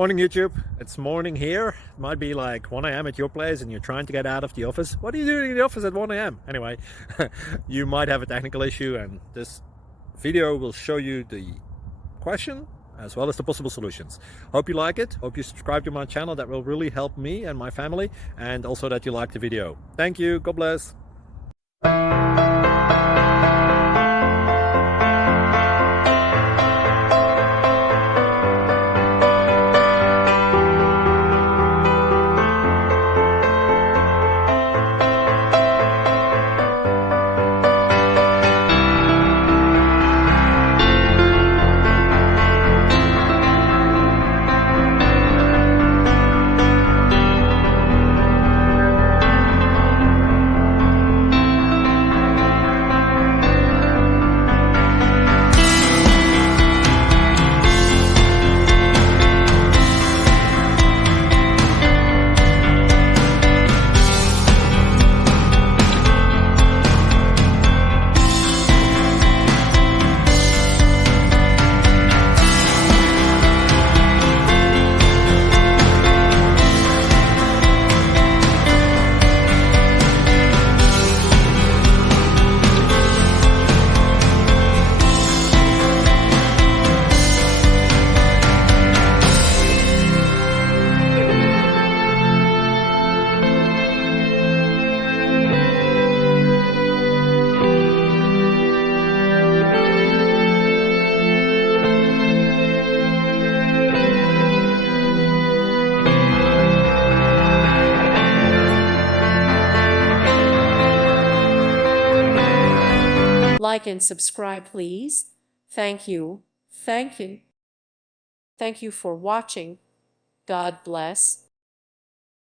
Morning YouTube, it's morning here. It might be like 1 a.m. at your place and you're trying to get out of the office. What are you doing in the office at 1 a.m.? Anyway, you might have a technical issue and this video will show you the question as well as the possible solutions. Hope you like it, hope you subscribe to my channel. That will really help me and my family, and also that you like the video. Thank you, God bless. Like and subscribe, please. Thank you. Thank you. Thank you for watching. God bless.